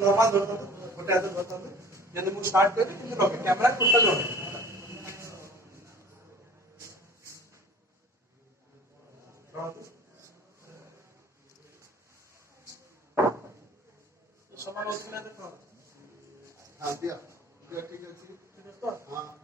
normal धरता गोटे हाथ धरता जब मुझे स्टार्ट करी कि रखे कैमरा टोटल रखे समान होती ना देखो हाँ दिया दिया ठीक है हाँ हाँ